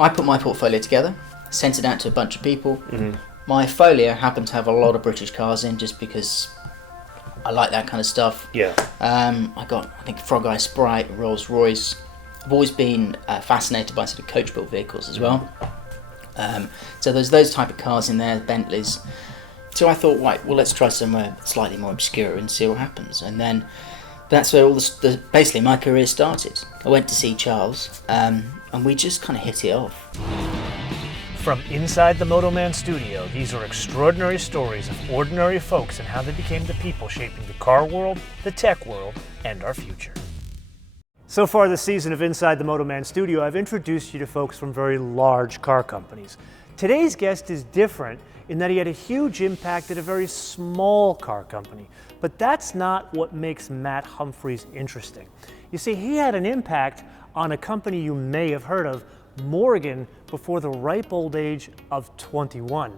I put my portfolio together, sent it out to a bunch of people. My folio happened to have a lot of British cars in, just because I like that kind of stuff. Yeah. I got, I think, Frog Eye Sprite, Rolls Royce. I've always been fascinated by sort of coach-built vehicles as well. So there's those type of cars in there, Bentleys. So I thought, right, well, let's try somewhere slightly more obscure and see what happens. And then that's where all basically my career started. I went to see Charles, and we just kind of hit it off. From inside the MotoMan Studio, these are extraordinary stories of ordinary folks and how they became the people shaping the car world, the tech world, and our future. So far this season of Inside the MotoMan Studio, I've introduced you to folks from very large car companies. Today's guest is different in that he had a huge impact at a very small car company. But that's not what makes Matt Humphries interesting. You see, he had an impact on a company you may have heard of, Morgan, before the ripe old age of 21.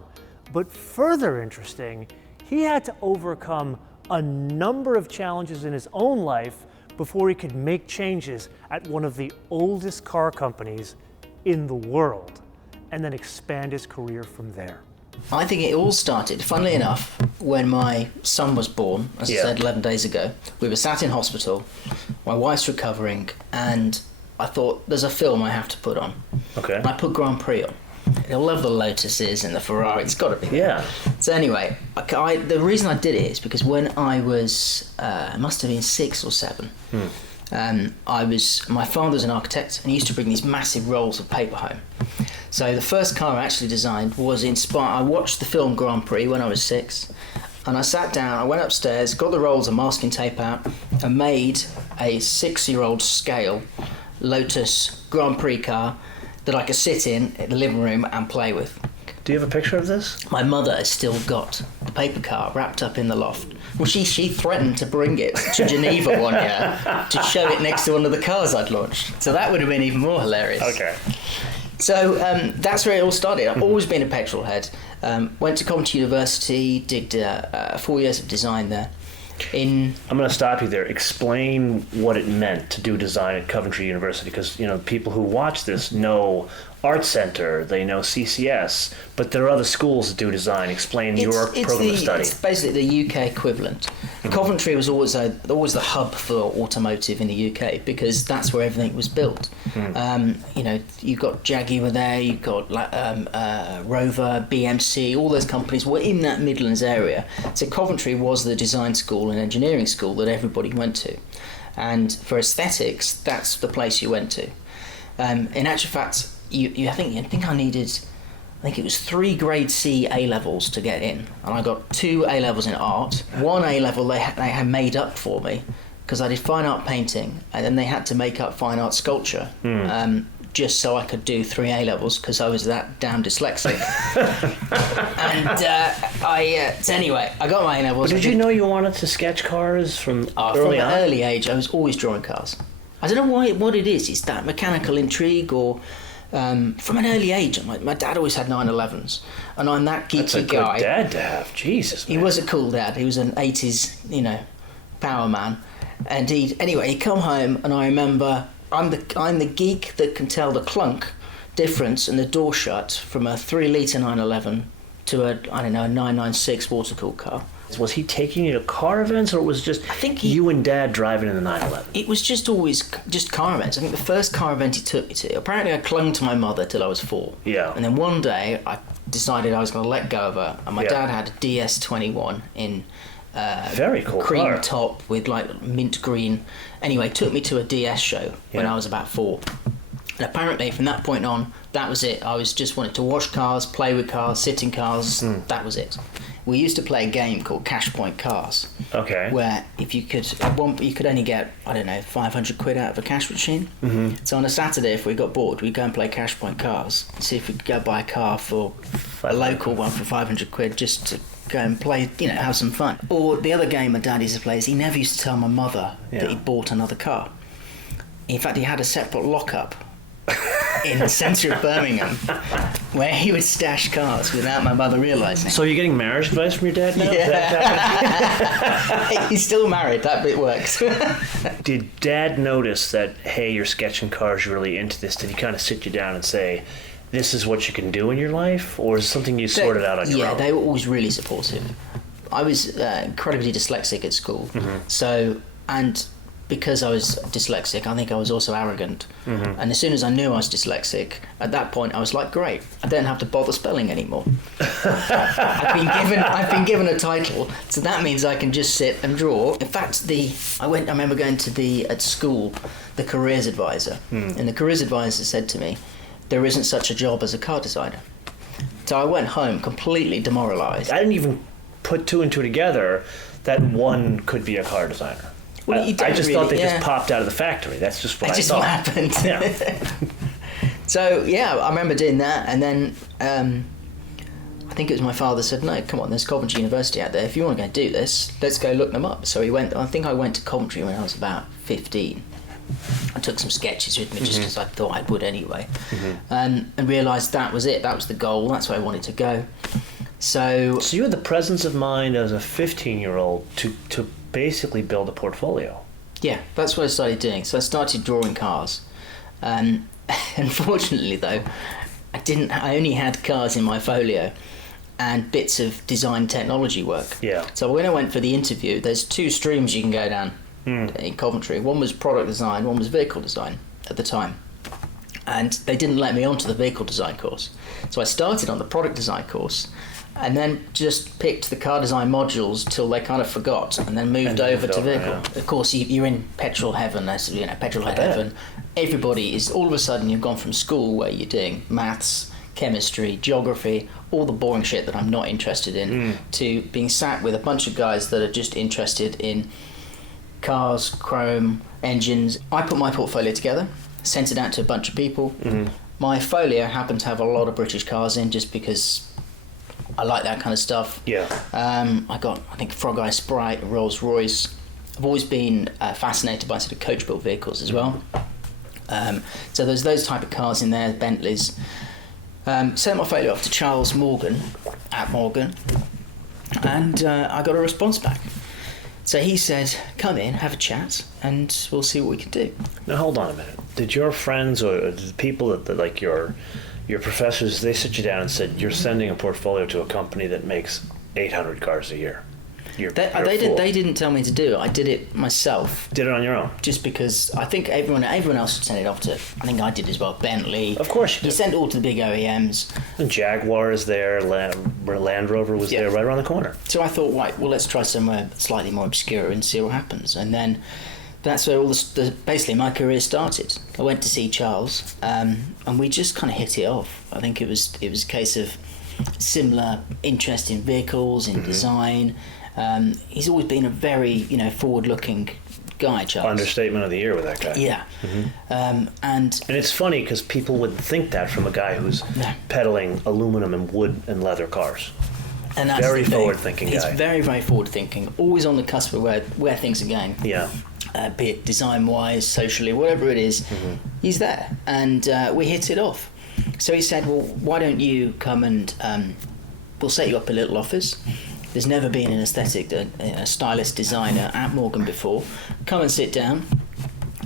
But further interesting, he had to overcome a number of challenges in his own life before he could make changes at one of the oldest car companies in the world, and then expand his career from there. I think it all started, funnily enough, when my son was born, as I said 11 days ago. We were sat in hospital, my wife's recovering, and I thought, there's a film I have to put on. Okay. And I put Grand Prix on. I love the Lotuses and the Ferrari, it's got to be there. Yeah. So anyway, the reason I did it is because when I was, must have been 6 or 7, my father was an architect and he used to bring these massive rolls of paper home. So the first car I actually designed was inspired. I watched the film Grand Prix when I was 6, and I sat down, I went upstairs, got the rolls of masking tape out, and made a 6-year-old scale Lotus Grand Prix car that I could sit in the living room and play with. Do you have a picture of this? My mother has still got the paper car wrapped up in the loft. Well, she threatened to bring it to Geneva one year to show it next to one of the cars I'd launched. So that would have been even more hilarious. Okay. So that's where it all started. I've always been a petrol head. Went to Coventry University, did 4 years of design there. I'm going to stop you there. Explain what it meant to do design at Coventry University, because people who watch this know Art Center, they know CCS, but there are other schools that do design. Explain your program of study. It's basically the UK equivalent. Coventry was always the hub for automotive in the UK, because that's where everything was built. You got Jaguar there, you got Rover, BMC, all those companies were in that Midlands area. So Coventry was the design school and engineering school that everybody went to. And for aesthetics, that's the place you went to. In actual fact, I think it was 3 grade C A-levels to get in, and I got 2 A-levels in art. 1 A-level they had made up for me, because I did fine art painting, and then they had to make up fine art sculpture, just so I could do 3 A-levels, because I was that damn dyslexic. So anyway, I got my A-levels. But did you know you wanted to sketch cars from early on? From an early age, I was always drawing cars. I don't know what it is. It's that mechanical intrigue, or from an early age. My dad always had 911s, and I'm that geeky guy. That's a good dad to have. Jesus, man. He was a cool dad. He was an 80s, power man. And he'd come home, and I remember I'm the geek that can tell the clunk difference in the door shut from a 3-litre 911 to a 996 water-cooled car. Was he taking you to car events, or it was just you and Dad driving in the 911? It was just always just car events. I think the first car event he took me to, apparently I clung to my mother till I was 4. Yeah. And then one day I decided I was going to let go of her, and my dad had a DS21 in very cool cream car. top with like mint green. Anyway, took me to a DS show when I was about 4. And apparently from that point on, that was it. I was just wanted to wash cars, play with cars, sit in cars. That was it. We used to play a game called Cash Point Cars. Okay. Where if you could only get, 500 quid out of a cash machine. Mm-hmm. So on a Saturday, if we got bored, we'd go and play Cash Point Cars. See if we could go buy a car for a local one for 500 quid just to go and play, have some fun. Or the other game my dad used to play is he never used to tell my mother that he'd bought another car. In fact, he had a separate lockup. in the centre of Birmingham, where he would stash cars without my mother realising. So you're getting marriage advice from your dad now? Yeah. He's still married, that bit works. Did Dad notice that, hey, you're sketching cars, you're really into this? Did he kind of sit you down and say, this is what you can do in your life? Or is it something you sorted out on your own? Yeah, they were always really supportive. I was incredibly dyslexic at school. So, and because I was dyslexic, I think I was also arrogant. And as soon as I knew I was dyslexic, at that point I was like, great, I don't have to bother spelling anymore. I've been given a title, so that means I can just sit and draw. In fact, I remember going to at school, the careers advisor, and the careers advisor said to me, there isn't such a job as a car designer. So I went home completely demoralised. I didn't even put two and two together that one could be a car designer. Well, I just thought they just popped out of the factory. That's just what I thought. What happened. Yeah. So, yeah, I remember doing that. And then I think it was my father said, no, come on, there's Coventry University out there. If you want to go do this, let's go look them up. So I think I went to Coventry when I was about 15. I took some sketches with me just because I thought I would anyway. And realised that was it. That was the goal. That's where I wanted to go. So you had the presence of mind as a 15-year-old to basically build a portfolio. Yeah, that's what I started doing. So I started drawing cars. Unfortunately, though, I only had cars in my folio and bits of design technology work. Yeah. So when I went for the interview, there's two streams you can go down in Coventry. One was product design, one was vehicle design at the time. And they didn't let me onto the vehicle design course. So I started on the product design course and then just picked the car design modules till they kind of forgot, and then moved over to vehicle. Yeah. Of course, you're in petrol heaven, petrol heaven. Everybody is, all of a sudden, you've gone from school where you're doing maths, chemistry, geography, all the boring shit that I'm not interested in, to being sat with a bunch of guys that are just interested in cars, chrome, engines. I put my portfolio together, sent it out to a bunch of people. My folio happened to have a lot of British cars in just because I like that kind of stuff. Yeah. I got, I think, Frog Eye Sprite, Rolls Royce. I've always been fascinated by sort of coach-built vehicles as well. So there's those type of cars in there, Bentleys. Sent my folio off to Charles Morgan at Morgan, and I got a response back. So he said, come in, have a chat, and we'll see what we can do. Now hold on a minute. Did your friends or the people that like your professors, they sit you down and said, you're sending a portfolio to a company that makes 800 cars a year? They didn't tell me to do it. I did it myself. Did it on your own? Just because I think everyone else would send it off to. I think I did as well. Bentley. Of course you sent it all to the big OEMs. And Jaguar is there. Land Rover was there right around the corner. So I thought, right, well, let's try somewhere slightly more obscure and see what happens. And then that's where all basically my career started. I went to see Charles, and we just kind of hit it off. I think it was a case of similar interest in vehicles, in design. He's always been a very, forward-looking guy, Charles. Understatement of the year with that guy. Yeah. And it's funny because people wouldn't think that from a guy who's peddling aluminum and wood and leather cars. And that's very forward-thinking guy. He's very, very forward-thinking. Always on the cusp of where things are going. Yeah. Be it design-wise, socially, whatever it is, he's there. And we hit it off. So he said, well, why don't you come and we'll set you up a little office. There's never been an a stylist designer at Morgan before. Come and sit down.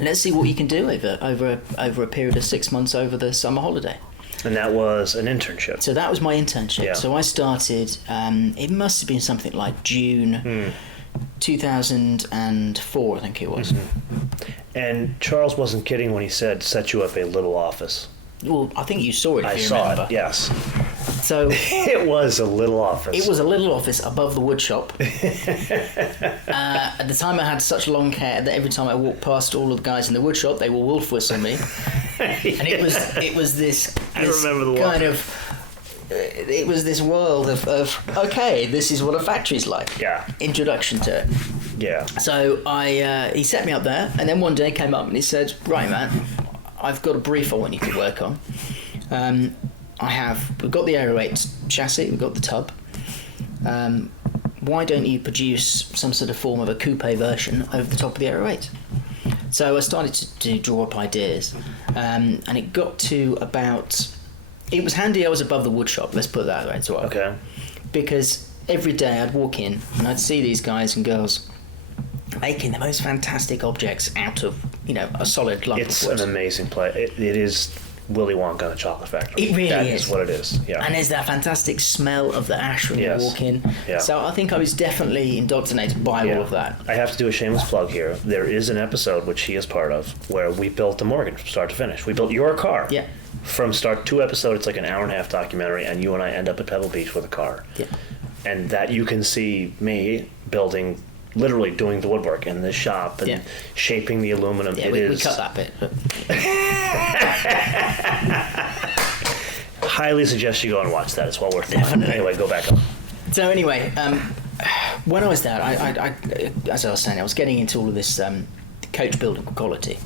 Let's see what you can do over a period of 6 months over the summer holiday. And that was an internship. So that was my internship. Yeah. So I started, it must have been something like June 2004, I think it was. And Charles wasn't kidding when he said, set you up a little office. Well, I think you saw it. I saw it, yes. So it was a little office. It was a little office above the wood shop. At the time, I had such long hair that every time I walked past all of the guys in the wood shop, they will wolf whistle me. And it was this world of okay, this is what a factory's like. Yeah. Introduction to it. Yeah. So he set me up there, and then one day came up and he said, right, man, I've got a brief I want you to work on. We've got the Aero 8 chassis, we've got the tub. Why don't you produce some sort of form of a coupe version over the top of the Aero 8? So I started to draw up ideas, And it got to about... It was handy I was above the wood shop, let's put it that way as well. Okay. Because every day I'd walk in and I'd see these guys and girls making the most fantastic objects out of, a solid lump It's of wood. an amazing play. It is Willy Wonka and the Chocolate Factory. It really That is. is what it is, yeah. And there's that fantastic smell of the ash when Yes. you walk in. Yeah. So I think I was definitely indoctrinated by all of that. I have to do a shameless plug here. There is an episode, which he is part of, where we built the Morgan from start to finish. We built your car. Yeah. From start to episode, it's like an hour and a half documentary, and you and I end up at Pebble Beach with a car. Yeah. And that you can see me building, literally doing the woodwork in the shop and shaping the aluminum. Yeah, we cut that bit. But... Highly suggest you go and watch that. It's well worth it. Anyway, go back up. So anyway, when I was there, I, as I was saying, I was getting into all of this coach building quality.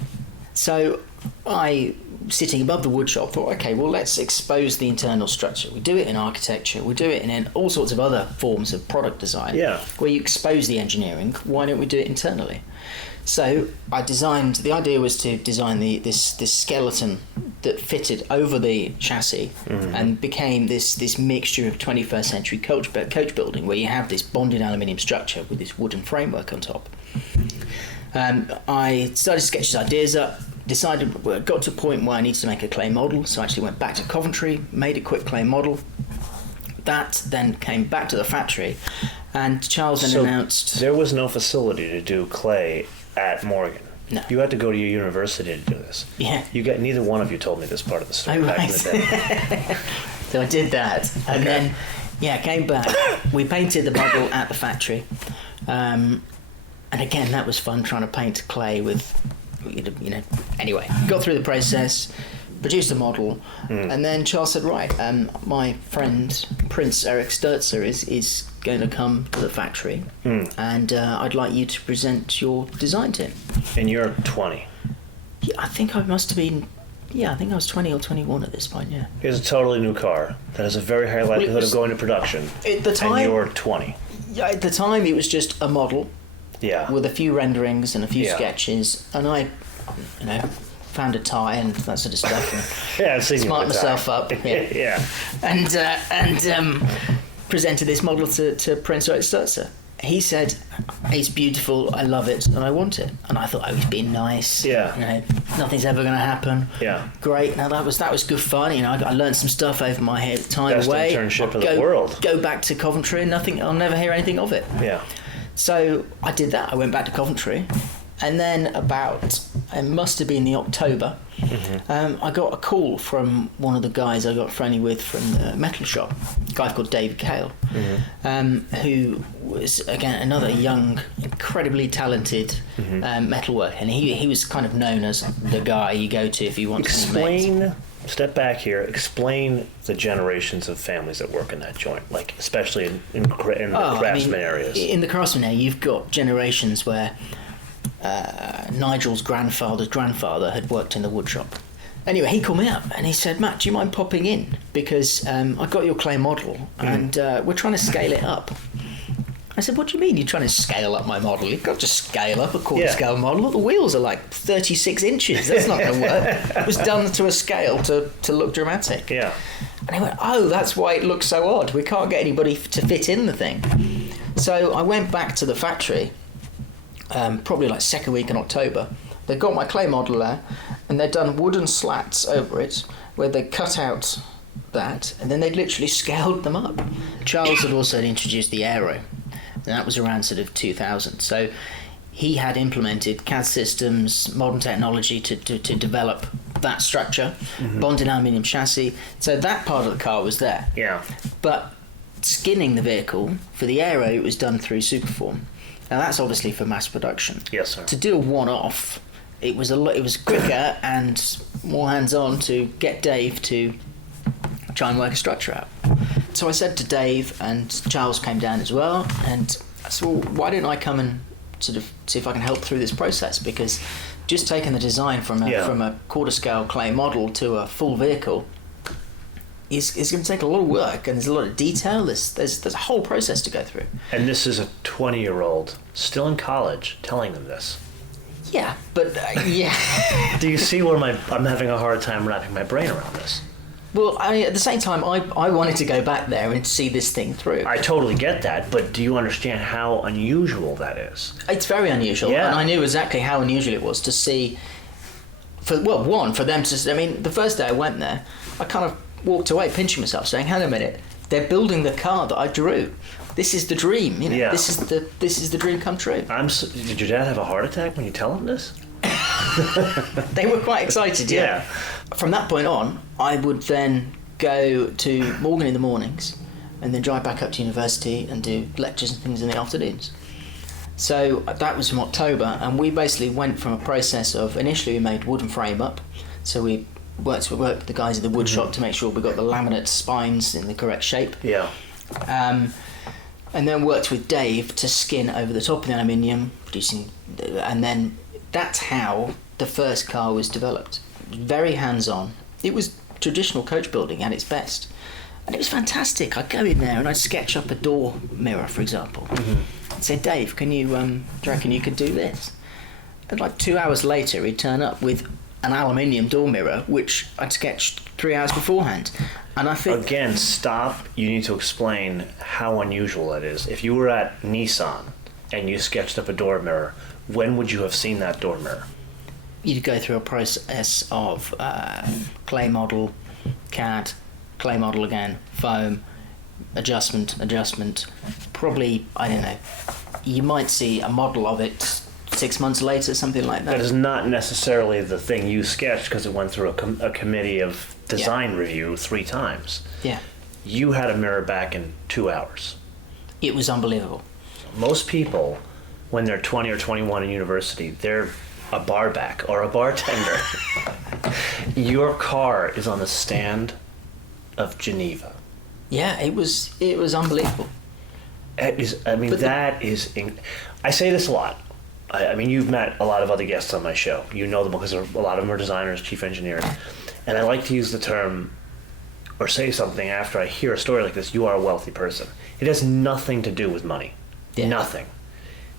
So I, sitting above the wood shop, thought, okay, well, let's expose the internal structure. We do it in architecture. We do it in all sorts of other forms of product design. Yeah. Where you expose the engineering. Why don't we do it internally? So I designed. The idea was to design this skeleton that fitted over the chassis and became this mixture of 21st century coach building, where you have this bonded aluminium structure with this wooden framework on top. I started to sketch these ideas up. Got to a point where I needed to make a clay model, so I actually went back to Coventry, made a quick clay model. That then came back to the factory, and Charles then announced... There was no facility to do clay at Morgan. No. You had to go to your university to do this. Yeah. Neither one of you told me this part of the story back in the day. So I did that, and then came back. We painted the model at the factory, and again that was fun, trying to paint clay with... Anyway, got through the process, produced a model, and then Charles said, right, my friend Prince Eric Sturzer is going to come to the factory, and I'd like you to present your design to him. And you're 20. Yeah, I think I must have been... Yeah, I think I was 20 or 21 at this point, yeah. It's a totally new car that has a very high likelihood of going to production. At the time... And you're 20. Yeah, at the time it was just a model. Yeah. With a few renderings and a few sketches, and I, found a tie and that sort of stuff. Yeah, I've seen you smartened with a tie. myself up. Yeah. Yeah. And presented this model to Prince Eric Sturzer. He said, "It's beautiful. I love it, and I want it." And I thought I was being nice. Yeah. Nothing's ever going to happen. Yeah. Great. Now that was good fun. I learned some stuff over my head. Time Best away. internship of the world. Go back to Coventry. I'll never hear anything of it. Yeah. So I did that. I went back to Coventry, and then it must have been the October, I got a call from one of the guys I got friendly with from the metal shop, a guy called David Cale, who was, again, another young, incredibly talented metalworker, and he was kind of known as the guy you go to if you want to make... Step back here. Explain the generations of families that work in that joint, like especially in the craftsman areas. In the craftsman area, you've got generations where Nigel's grandfather's grandfather had worked in the wood shop. Anyway, he called me up and he said, "Matt, do you mind popping in? Because I got your clay model and we're trying to scale it up." I said, "What do you mean you're trying to scale up my model? You've got to scale up a quarter-scale model. Look, the wheels are like 36 inches. That's not going to work." It was done to a scale to look dramatic. Yeah. And he went, "Oh, that's why it looks so odd. We can't get anybody to fit in the thing." So I went back to the factory, probably like second week in October. They got my clay model there, and they'd done wooden slats over it, where they cut out that, and then they'd literally scaled them up. Charles had also introduced the Aero. And that was around sort of 2000. So he had implemented CAD systems, modern technology to develop that structure, bonded aluminium chassis. So that part of the car was there. Yeah. But skinning the vehicle for the Aero, it was done through Superform. Now that's obviously for mass production. Yes, sir. To do a one-off, it was quicker and more hands-on to get Dave to try and work a structure out. So I said to Dave, and Charles came down as well, and I said, "Well, why don't I come and sort of see if I can help through this process?" Because just taking the design from a quarter scale clay model to a full vehicle is going to take a lot of work, and there's a lot of detail. There's a whole process to go through. And this is a 20-year-old still in college telling them this. Yeah, but yeah. Do you see where I'm having a hard time wrapping my brain around this? Well, at the same time, I wanted to go back there and see this thing through. I totally get that, but do you understand how unusual that is? It's very unusual, and I knew exactly how unusual it was to see. For them to. I mean, the first day I went there, I kind of walked away, pinching myself, saying, "Hang on a minute, they're building the car that I drew. This is the dream. You know, Yeah. This is the dream come true." Did your dad have a heart attack when you tell him this? They were quite excited. Yeah. From that point on, I would then go to Morgan in the mornings, and then drive back up to university and do lectures and things in the afternoons. So that was from October, and we basically went from a process of initially we made wooden frame up, so we worked with the guys at the wood shop to make sure we got the laminate spines in the correct shape. Yeah. And then worked with Dave to skin over the top of the aluminium, and then that's how the first car was developed. Very hands-on. It was traditional coach building at its best, and it was fantastic. I'd go in there and I'd sketch up a door mirror, for example. I'd say, "Dave, do you reckon you could do this?" And like 2 hours later, he'd turn up with an aluminium door mirror, which I'd sketched 3 hours beforehand. And I think... Again, stop. You need to explain how unusual that is. If you were at Nissan and you sketched up a door mirror, when would you have seen that door mirror? You'd go through a process of clay model, CAD, clay model again, foam, adjustment. Probably, I don't know, you might see a model of it 6 months later, something like that. That is not necessarily the thing you sketched because it went through a committee of design review 3 times. Yeah. You had a mirror back in 2 hours. It was unbelievable. Most people, when they're 20 or 21 in university, they're a barback or a bartender. Your car is on the stand of Geneva. Yeah, it was unbelievable. I say this a lot. I mean, you've met a lot of other guests on my show. You know them because a lot of them are designers, chief engineers. And I like to use the term or say something after I hear a story like this: you are a wealthy person. It has nothing to do with money. Yeah. Nothing.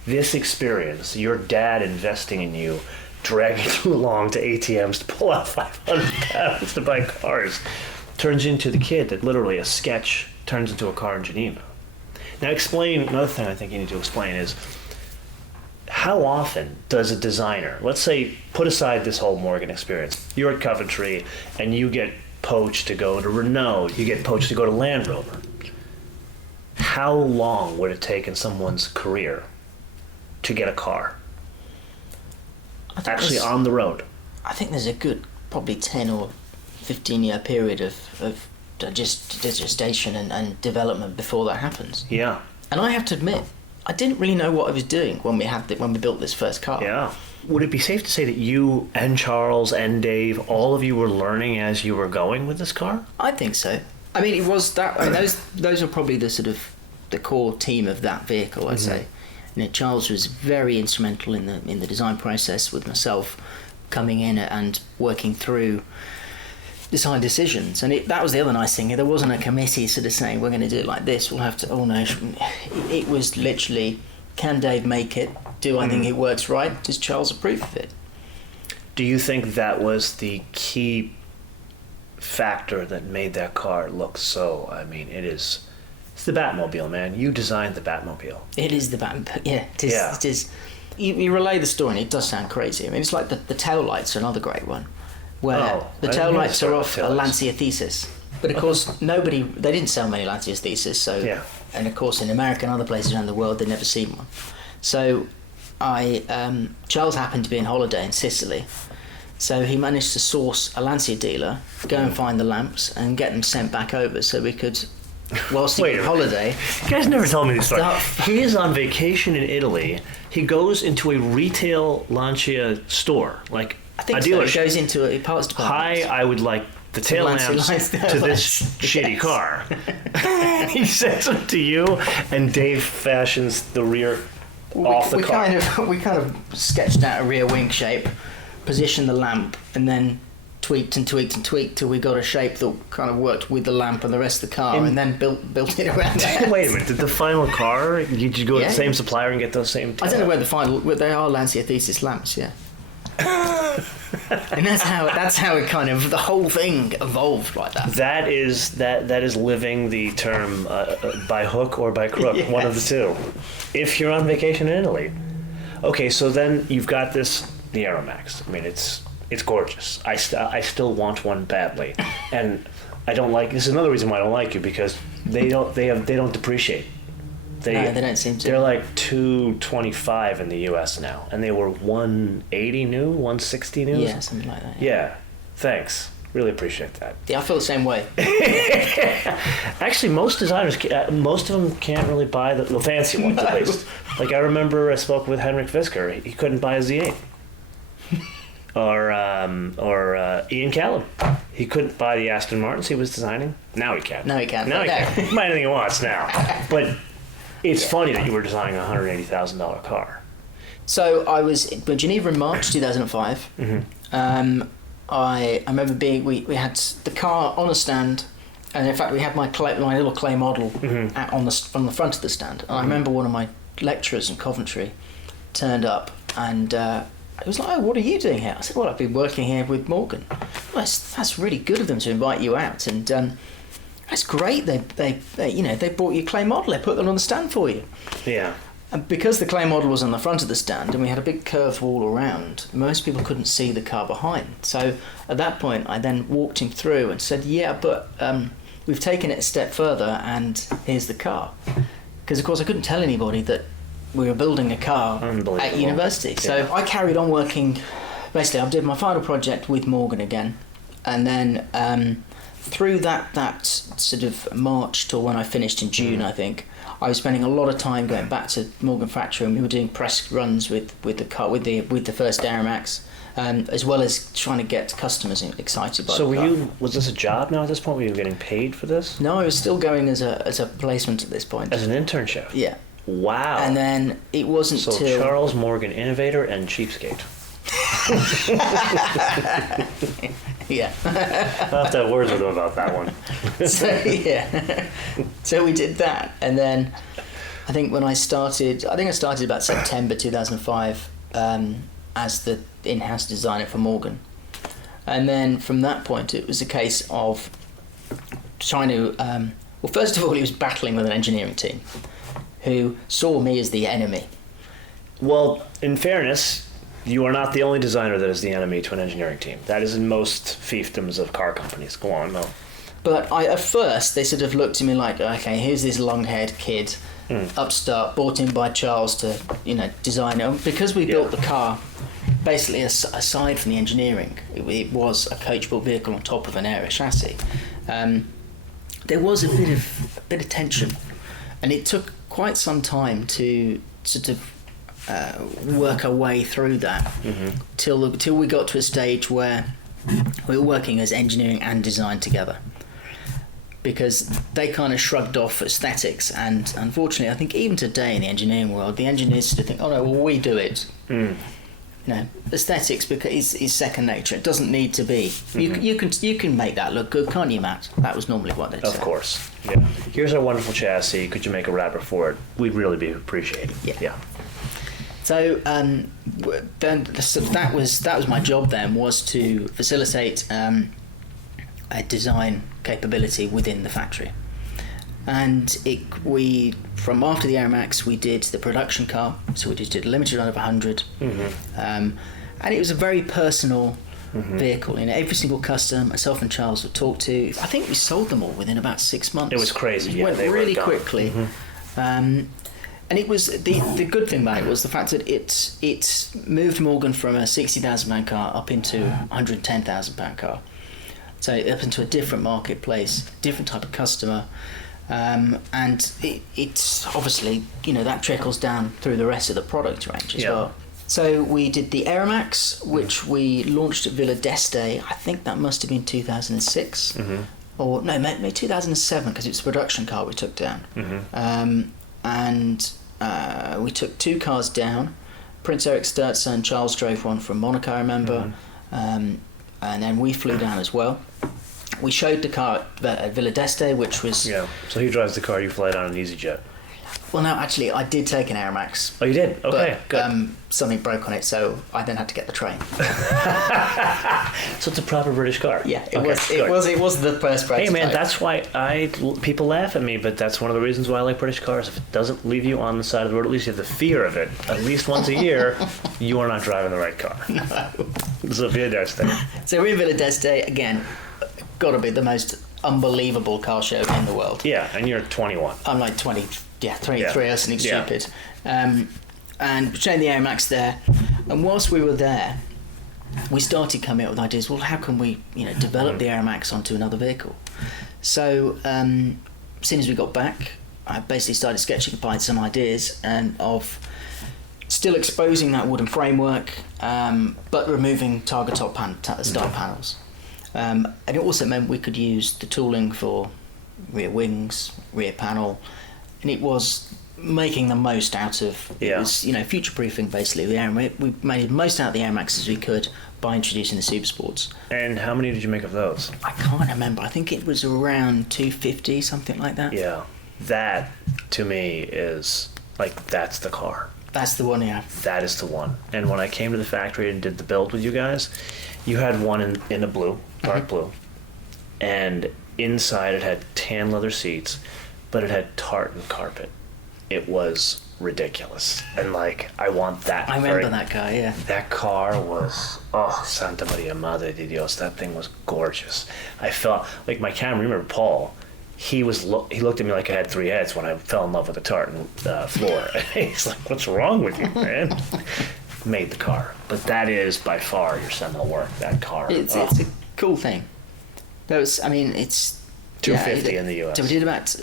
This experience, your dad investing in you, dragging you along to ATMs to pull out 500 pounds to buy cars, turns into the kid that literally a sketch turns into a car in Geneva. Now explain, another thing I think you need to explain is, how often does a designer, let's say, put aside this whole Morgan experience, you're at Coventry and you get poached to go to Renault, you get poached to go to Land Rover. How long would it take in someone's career to get a car? Actually on the road. I think there's a good probably 10 or 15 year period of gestation and development before that happens. Yeah. And I have to admit, I didn't really know what I was doing when we built this first car. Yeah. Would it be safe to say that you and Charles and Dave, all of you were learning as you were going with this car? I think so. I mean, it was that. I mean, those are probably the sort of the core team of that vehicle, I'd say. You know, Charles was very instrumental in the design process with myself coming in and working through design decisions. And that was the other nice thing. There wasn't a committee sort of saying, we're going to do it like this, we'll have to, oh no. It was literally, can Dave make it? Do I think it works right? Does Charles approve of it? Do you think that was the key factor that made that car look so, I mean, it's the Batmobile, man. You designed the Batmobile. It is the Batmobile, yeah. It is. You relay the story and it does sound crazy. I mean, it's like the tail lights are another great one, where the tail lights are off a Lancia Thesis. But of course, they didn't sell many Lancia Thesis, so, and of course in America and other places around the world, they'd never seen one. So Charles happened to be on holiday in Sicily, so he managed to source a Lancia dealer, go and find the lamps and get them sent back over so we could, whilst he was on holiday... You guys never told me this story. He is on vacation in Italy. He goes into a retail Lancia store, like I think a dealership. So. He goes into a parts department. Hi, I would like the tail lamps to this shitty car. He sends them to you, and Dave fashions the rear off the car. We kind of sketched out a rear wing shape, positioned the lamp, and then tweaked and tweaked and tweaked till we got a shape that kind of worked with the lamp and the rest of the car, and then built it around that. Wait a minute, did the final car, did you go to the same supplier and get those same I don't know where they are Lancia Thesis lamps, yeah. And that's how it kind of, the whole thing evolved like that. That is living the term by hook or by crook, one of the two. If you're on vacation in Italy. Okay, so then you've got the AeroMax. I mean, it's gorgeous. I still want one badly, and I don't like. This is another reason why I don't like you, because they don't depreciate. No, they don't seem to. They're like $225 in the U.S. now, and they were $180 new, $160 new. Yeah, something like that. Yeah, thanks. Really appreciate that. Yeah, I feel the same way. Actually, most designers, most of them can't really buy the fancy ones, at least. Like, I remember I spoke with Henrik Visker. He couldn't buy a Z8. Or Ian Callum. He couldn't buy the Aston Martins he was designing. Now he can. Now he can. Now he can. He can buy anything he wants now. But it's funny that you were designing a $180,000 car. So I was in Geneva in March 2005. Mm-hmm. I remember we had the car on a stand, and in fact we had my little clay model on the front of the stand. And I remember one of my lecturers in Coventry turned up, and it was like, "Oh, what are you doing here?" I said, "Well, I've been working here with Morgan." Well, that's really good of them to invite you out, and that's great. They bought you a clay model. They put them on the stand for you. Yeah. And because the clay model was on the front of the stand and we had a big curved wall around, most people couldn't see the car behind. So at that point, I then walked him through and said, "Yeah, but we've taken it a step further, and here's the car." Because of course I couldn't tell anybody that we were building a car at university. So I carried on working. Basically, I did my final project with Morgan again, and then through that sort of March till when I finished in June, I think, I was spending a lot of time going back to Morgan factory, and we were doing press runs with the car, with the first AeroMax, as well as trying to get customers excited by the car. So was this a job now at this point? Were you getting paid for this? No, I was still going as a placement at this point. As an internship? Yeah. Wow. And then it wasn't till... Charles Morgan, innovator and cheapskate. Yeah. I'll have to have words with him about that one. So we did that, and then I think I started about September 2005 as the in-house designer for Morgan, and then from that point it was a case of trying to well, first of all, he was battling with an engineering team who saw me as the enemy. Well, in fairness, you are not the only designer that is the enemy to an engineering team. That is in most fiefdoms of car companies. Go on, no. But at first, they sort of looked at me like, okay, here's this long-haired kid, upstart, brought in by Charles to, design it. Because we built the car, basically aside from the engineering, it was a coach-built vehicle on top of an aero chassis. There was a bit of tension, and it took quite some time to sort of work our way through that till we got to a stage where we were working as engineering and design together, because they kind of shrugged off aesthetics, and unfortunately I think even today in the engineering world the engineers sort of think, oh no, well we do it. Aesthetics because is second nature. It doesn't need to be. You can make that look good, can't you, Matt? That was normally what they'd say. Of course. Yeah. Here's our wonderful chassis. Could you make a wrapper for it? We'd really be appreciated. Yeah. So then that was my job then, was to facilitate a design capability within the factory. And from after the AeroMax, we did the production car, so we just did a limited run of 100, and it was a very personal vehicle. Every single customer, myself and Charles would talk to. I think we sold them all within about 6 months. It was crazy. It went really quickly. And it was the good thing about it was the fact that it moved Morgan from a £60,000 car up into a £110,000 car, so up into a different marketplace, different type of customer. And it's obviously, that trickles down through the rest of the product range as well. So we did the AeroMax, which we launched at Villa d'Este. I think that must have been 2006, or no, maybe 2007, because it's a production car we took down. And we took 2 cars down. Prince Eric Sturzer and Charles drove one from Monaco, I remember. and then we flew down as well. We showed the car at Villa d'Este, which was... Yeah, so he drives the car, you fly down an EasyJet. Well, no, actually, I did take an AeroMax. Oh, you did? Okay, but, good. Something broke on it, so I then had to get the train. So it's a proper British car? Yeah, it was the first prototype. Hey man, that's why people laugh at me, but that's one of the reasons why I like British cars. If it doesn't leave you on the side of the road, at least you have the fear of it. At least once a year, you are not driving the right car. No. So Villa d'Este. So we're in Villa d'Este, again, got to be the most unbelievable car show in the world. Yeah, and you're 21. I'm like 23 or something stupid. And showing the AeroMax there. And whilst we were there, we started coming up with ideas. Well, how can we, develop the AeroMax onto another vehicle? So, as soon as we got back, I basically started sketching up some ideas and of still exposing that wooden framework, but removing targa top style panels. And it also meant we could use the tooling for rear wings, rear panel, and it was making the most out of it was future-proofing basically the AeroMax. We made the most out of the AeroMax as we could by introducing the SuperSports. And how many did you make of those? I can't remember. I think it was around 250, something like that. Yeah, that to me is like that's the car. That's the one, yeah. That is the one. And when I came to the factory and did the build with you guys, you had one in a blue, dark blue, and inside it had tan leather seats, but it had tartan carpet. It was ridiculous, and I want that. I remember that car, yeah. That car was Santa Maria Madre de Dios. That thing was gorgeous. I felt like my camera. Remember Paul? He looked at me like I had three heads when I fell in love with the tartan floor. He's like, "What's wrong with you, man?" Made the car, but that is by far your seminal work. That car. It's a cool thing. It's 250 in the US. So we did about,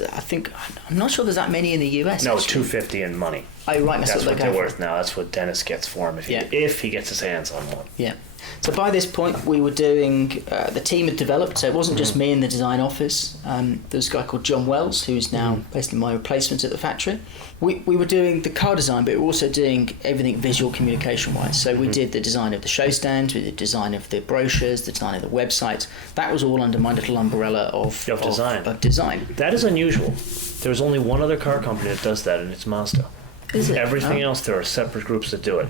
I'm not sure there's that many in the US. No, actually. 250 in money. Oh, right. That's what they're worth now. That's what Dennis gets for him if he gets his hands on one. Yeah. So by this point, we were doing, the team had developed, so it wasn't just me in the design office. There was a guy called John Wells, who's now basically my replacement at the factory. We were doing the car design, but we were also doing everything visual communication-wise. So we did the design of the show stands, we did the design of the brochures, the design of the website. That was all under my little umbrella of design. That is unusual. There's only one other car company that does that, and it's Mazda. Is it? Everything else, there are separate groups that do it.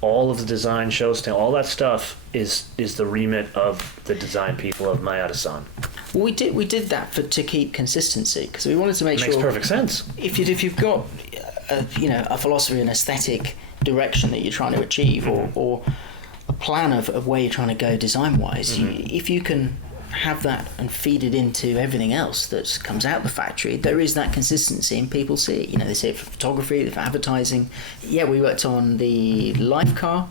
All of the design shows, all that stuff is the remit of the design people of Mayada-san. Well, we did that to keep consistency, because we wanted to make sure. Makes perfect sense. If you've got a philosophy, an aesthetic direction that you're trying to achieve, or a plan of where you're trying to go design-wise, if you can have that and feed it into everything else that comes out the factory, there is that consistency and people see it. They see it for photography, for advertising. Yeah, we worked on the Life car,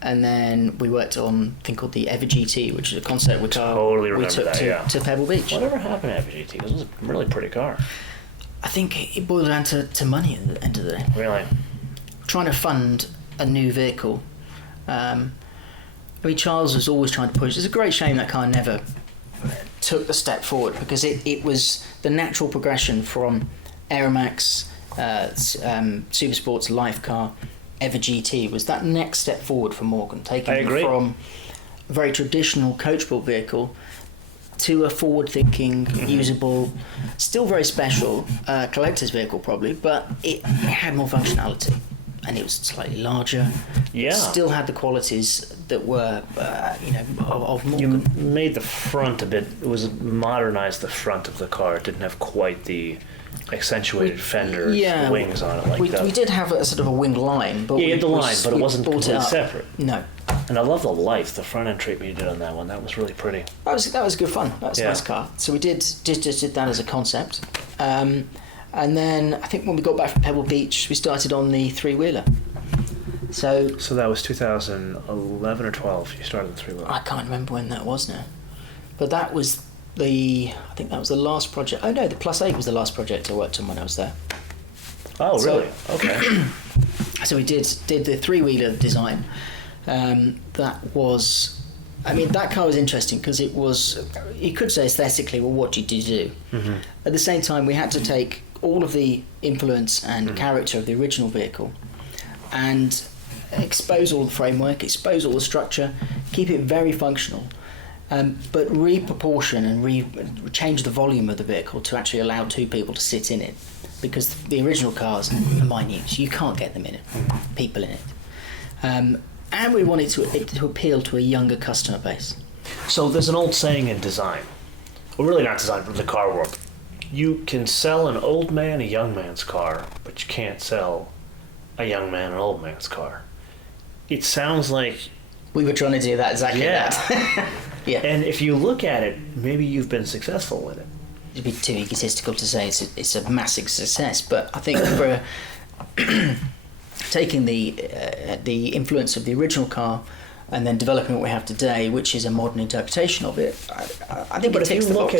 and then we worked on a thing called the Ever GT, which is a concept car totally we took to Pebble Beach. Whatever happened to Ever GT? Because it was a really pretty car. I think it boiled down to money at the end of the day. Really? Trying to fund a new vehicle. Charles was always trying to push. It's a great shame that car never took the step forward, because it was the natural progression from AeroMax, SuperSports, Life car, Ever GT was that next step forward for Morgan, taking it from a very traditional coach-built vehicle to a forward-thinking, usable, still very special collector's vehicle probably, but it had more functionality. And it was slightly larger. Yeah. Still had the qualities that were, of Morgan. You made the front a bit. It was modernized the front of the car. It didn't have quite the accentuated fenders, wings on it we did have a sort of a wing line, but you had the line, but it wasn't completely separate. No. And I love the lights, the front end treatment you did on that one. That was really pretty. That was good fun. That was a nice car. So we just did that as a concept. And then I think when we got back from Pebble Beach, we started on the three-wheeler. So that was 2011 or 12. You started the three-wheeler. I can't remember when that was now, but that was I think that was the last project. Oh no, the Plus 8 was the last project I worked on when I was there. Oh really? Okay. So we did the three-wheeler design. That was. That car was interesting because it was, you could say aesthetically, well, what did you do? Mm-hmm. At the same time, we had to take all of the influence and character of the original vehicle and expose all the framework, expose all the structure, keep it very functional, but reproportion and change the volume of the vehicle to actually allow 2 people to sit in it, because the original cars are minute. You can't get them in it, people in it. And we wanted to appeal to a younger customer base. So there's an old saying in design, well, really not design, from the car world. You can sell an old man a young man's car, but you can't sell a young man an old man's car. It sounds like... We were trying to do that, exactly that. Yeah. And if you look at it, maybe you've been successful with it. It'd be too egotistical to say it's a massive success, but I think for taking the influence of the original car and then developing what we have today, which is a modern interpretation of it, I think. But if you look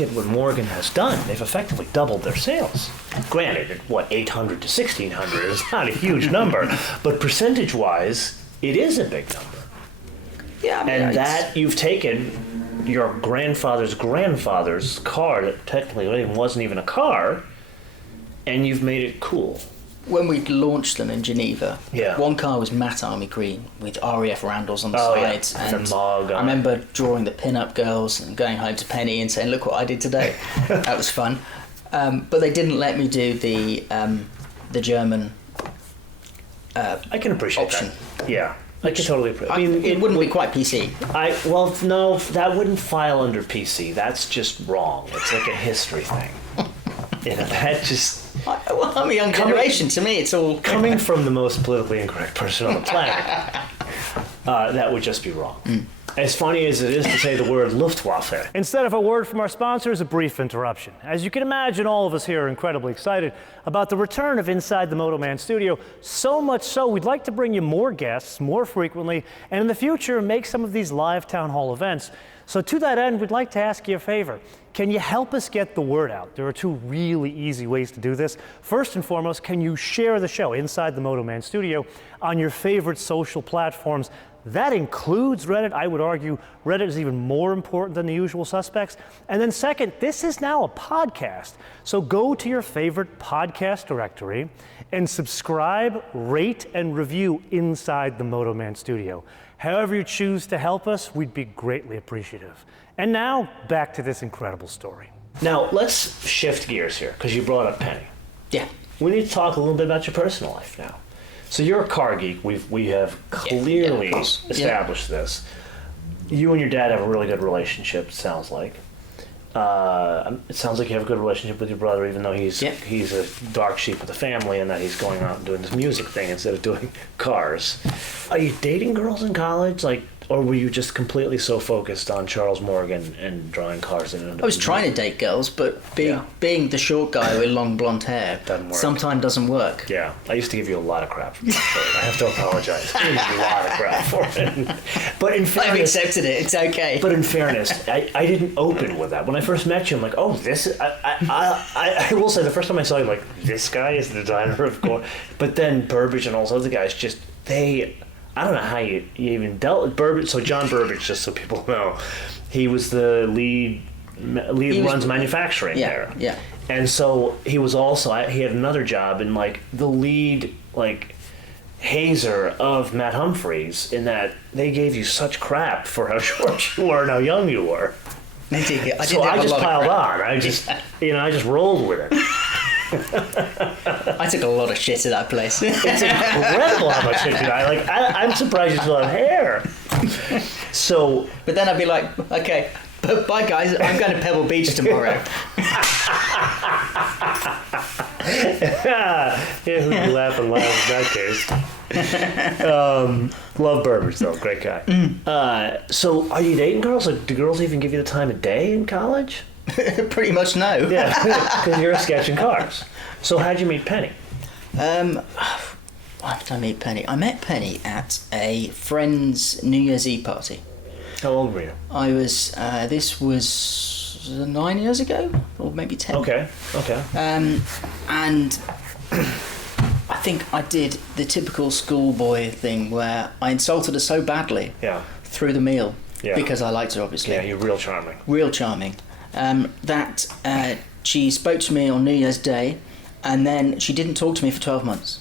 at what Morgan has done, they've effectively doubled their sales. Granted, 800 to 1,600 is not a huge number, but percentage-wise, it is a big number. Yeah, I mean, and that you've taken your grandfather's car that technically wasn't even a car, and you've made it cool. When we launched them in Geneva, one car was matte army green with RAF Randalls on the sides. Yeah. And I remember drawing the pin-up girls and going home to Penny and saying, "Look what I did today." That was fun. But they didn't let me do the German I can appreciate option. That. Yeah. I can totally appreciate. I mean, it wouldn't be quite PC. No, that wouldn't file under PC. That's just wrong. It's like a history thing. That just... I'm a young generation. To me, it's all... Coming from the most politically incorrect person on the planet, that would just be wrong. As funny as it is to say the word Luftwaffe. Instead of a word from our sponsors, a brief interruption. As you can imagine, all of us here are incredibly excited about the return of Inside the MotoMan Studio. So much so, we'd like to bring you more guests more frequently, and in the future, make some of these live town hall events. So to that end, we'd like to ask you a favor. Can you help us get the word out? There are 2 really easy ways to do this. First and foremost, can you share the show, Inside the MotoMan Studio, on your favorite social platforms? That includes Reddit. I would argue Reddit is even more important than the usual suspects. And then second, this is now a podcast. So go to your favorite podcast directory and subscribe, rate, and review Inside the MotoMan Studio. However you choose to help us, we'd be greatly appreciative. And now, back to this incredible story. Now, let's shift gears here, because you brought up Penny. Yeah. We need to talk a little bit about your personal life now. So you're a car geek. We have clearly established this. You and your dad have a really good relationship, it sounds like. It sounds like you have a good relationship with your brother, even though he's a dark sheep of the family and that he's going out and doing this music thing instead of doing cars. Are you dating girls in college? Or were you just completely so focused on Charles Morgan and drawing cars? I was trying to date girls, but being the short guy with long blonde hair sometimes doesn't work. Yeah, I used to give you a lot of crap for that story. I have to apologize. I gave you a lot of crap for it. But in fairness, I've accepted it. It's okay. But in fairness, I didn't open with that. When I first met you, I'm like, oh, this is... I will say, the first time I saw you, I'm like, this guy is the designer of cars. But then Burbage and all those other guys, I don't know how you even dealt with Burbage. So John Burbage, just so people know, he was the lead runs manufacturing there. Yeah. And so he was also, he had another job in the lead hazer of Matt Humphries, in that they gave you such crap for how short you were and how young you were. I just piled on. I just rolled with it. I took a lot of shit at that place. It's incredible how much shit you did. I'm surprised you still have hair. So, but then I'd be like, okay, bye guys, I'm going to Pebble Beach tomorrow. Who'd be laughing loud in that case? Love Burbage though, great guy. So, are you dating girls? Do girls even give you the time of day in college? Pretty much no. Yeah, because you're sketching cars. So how'd you meet Penny? Why did I meet Penny? I met Penny at a friend's New Year's Eve party. How old were you? I was, this was 9 years ago, or maybe 10. Okay. And I think I did the typical schoolboy thing where I insulted her so badly through the meal, because I liked her, obviously. Yeah, you're real charming. Real charming. That she spoke to me on New Year's Day, and then she didn't talk to me for 12 months.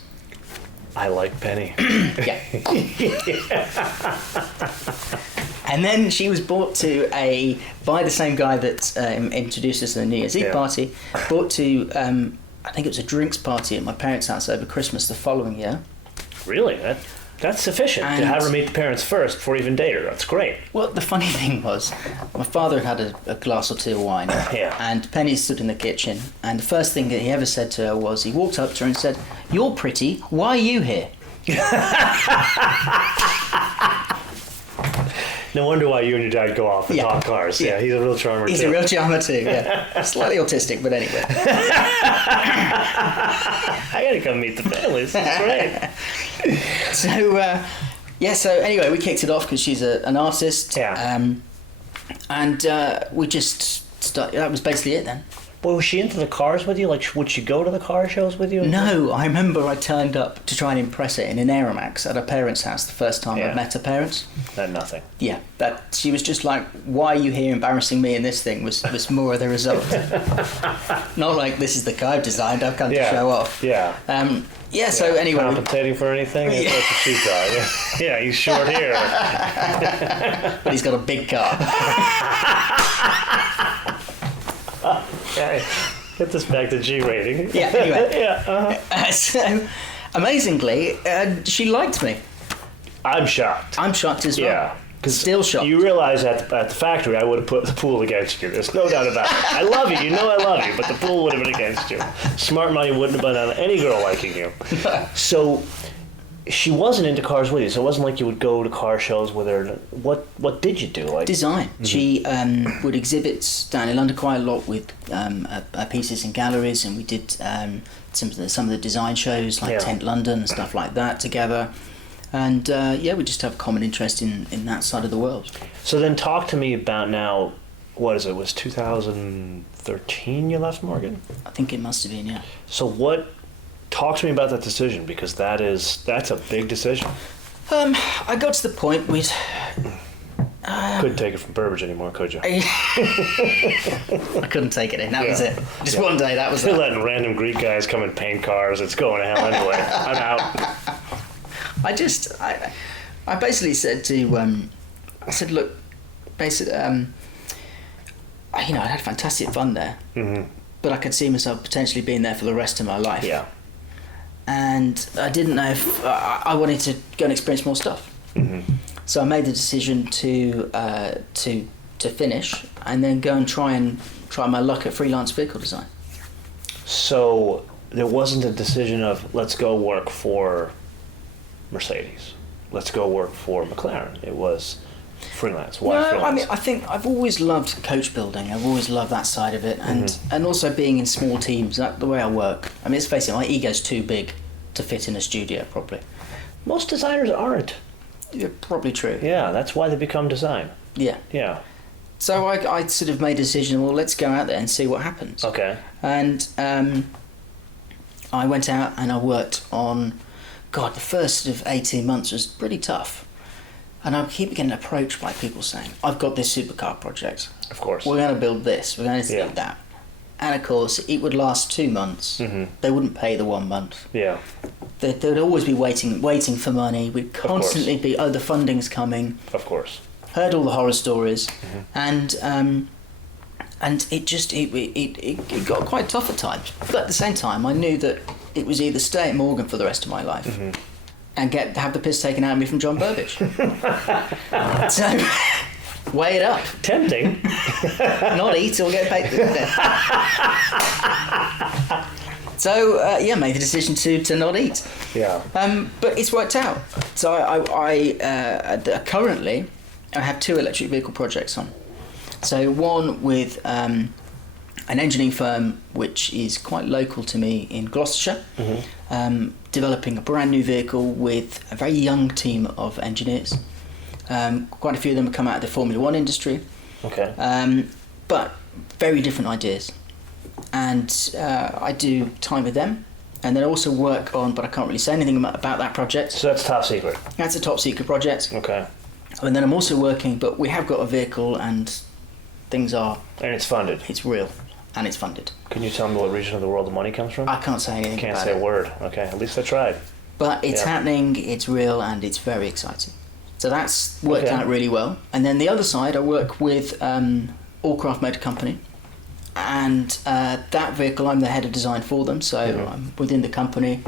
I like Penny. Yeah. And then she was brought by the same guy that introduced us to the New Year's Eve party, brought to, I think it was a drinks party at my parents' house over Christmas the following year. Really? That's sufficient to have her meet the parents first before even date her. That's great. Well, the funny thing was, my father had a glass or two of wine, and Penny stood in the kitchen, and the first thing that he ever said to her was, he walked up to her and said, "You're pretty, why are you here?" No wonder why you and your dad go off and talk cars. Yeah, he's a real charmer He's too. a real charmer too, yeah. Slightly autistic, but anyway. I gotta come meet the families. That's great. So anyway, we kicked it off because she's an artist. Yeah. And we just started, that was basically it then. Well, was she into the cars with you? Like, would she go to the car shows with you? No, I remember I turned up to try and impress her in an AeroMax at her parents' house the first time I met her parents. Nothing. Yeah, that she was just like, "Why are you here embarrassing me in this thing?" was more of the result. Not like, "This is the car I've designed, I've come to show off." Yeah. So anyway. Compensating for anything? That's what she thought. Yeah, he's short here. But he's got a big car. Okay. Get this back to G rating. Yeah, anyway. Yeah. So, amazingly, she liked me. I'm shocked. I'm shocked as well. Yeah. Still shocked. You realize at the factory I would have put the pool against you. There's no doubt about it. I love you. You know I love you. But the pool would have been against you. Smart money wouldn't have been on any girl liking you. So she wasn't into cars with you. So it wasn't like you would go to car shows with her. What did you do? Like design. Mm-hmm. She would exhibit down in London quite a lot with pieces in galleries, and we did some of the design shows like Tent London and stuff like that together. And we just have a common interest in that side of the world. So then talk to me about now, what is it, was 2013 you left Morgan? I think it must have been, yeah. So talk to me about that decision, because that's a big decision. I got to the point with... couldn't take it from Burbage anymore, could you? I couldn't take it in, that was it. Just one day, that was it. You're letting random Greek guys come and paint cars, it's going to hell anyway. I'm out. I basically said to, look, basically, I had fantastic fun there, but I could see myself potentially being there for the rest of my life. Yeah. And I didn't know if I wanted to go and experience more stuff. Mm-hmm. So I made the decision to finish and then go and try my luck at freelance vehicle design. So there wasn't a decision of, let's go work for Mercedes, let's go work for McLaren. It was freelance. Why freelance? I mean, I think I've always loved coach building. I've always loved that side of it, and also being in small teams. That's the way I work. I mean, let's face it, my ego's too big to fit in a studio properly. Most designers aren't. Yeah, probably true. Yeah, that's why they become design. Yeah. Yeah. So I sort of made a decision. Well, let's go out there and see what happens. Okay. And I went out and I worked on. God, the first sort of 18 months was pretty tough. And I keep getting approached by people saying, I've got this supercar project. Of course. We're going to build this. We're going to do that. And of course, it would last 2 months. Mm-hmm. They wouldn't pay the 1 month. Yeah. They would always be waiting for money. We'd constantly be, the funding's coming. Of course. Heard all the horror stories. Mm-hmm. And it got quite tough at times. But at the same time, I knew that it was either stay at Morgan for the rest of my life and have the piss taken out of me from John Burbage. So, weigh it up. Tempting. Not eat or get paid. So, made the decision to not eat. Yeah. But it's worked out. So currently, I have 2 electric vehicle projects on. So one with an engineering firm which is quite local to me in Gloucestershire, developing a brand new vehicle with a very young team of engineers. Quite a few of them have come out of the Formula One industry. Okay. But very different ideas. And I do time with them. And then I also work on, but I can't really say anything about that project. So that's top secret? That's a top secret project. Okay. And then I'm also working, but we have got a vehicle and things are... And it's funded? It's real, and it's funded. Can you tell me what region of the world the money comes from? I can't say anything Can't about say it. a word. Okay, at least I tried. But it's happening, it's real, and it's very exciting. So that's worked out really well. And then the other side, I work with Allcraft Motor Company, and that vehicle, I'm the head of design for them, so I'm within the company.